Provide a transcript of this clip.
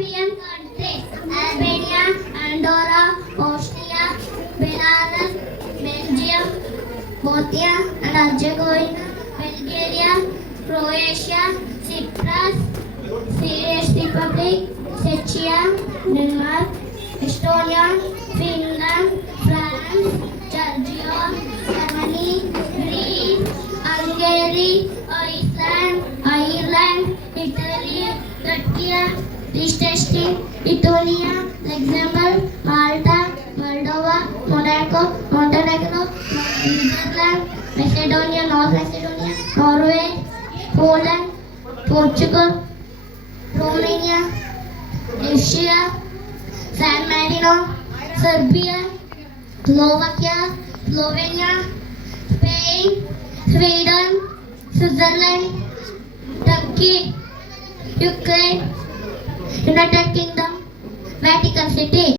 European countries: Albania, Andorra, Austria, Belarus, Belgium, Bosnia and Herzegovina, Bulgaria, Croatia, Cyprus, Swedish Republic, Czechia, Denmark, Estonia, Finland, France, Georgia, Germany, Greece, Hungary, Iceland, Ireland, Italy, Latvia, Liechtenstein, Estonia, Luxembourg, Malta, Moldova, Monaco, Montenegro, Netherlands, Macedonia, North Macedonia, Norway, Poland, Portugal, Romania, Russia, San Marino, Serbia, Slovakia, Slovenia, Spain, Sweden, Switzerland, Turkey, Ukraine, United Kingdom, Vatican City.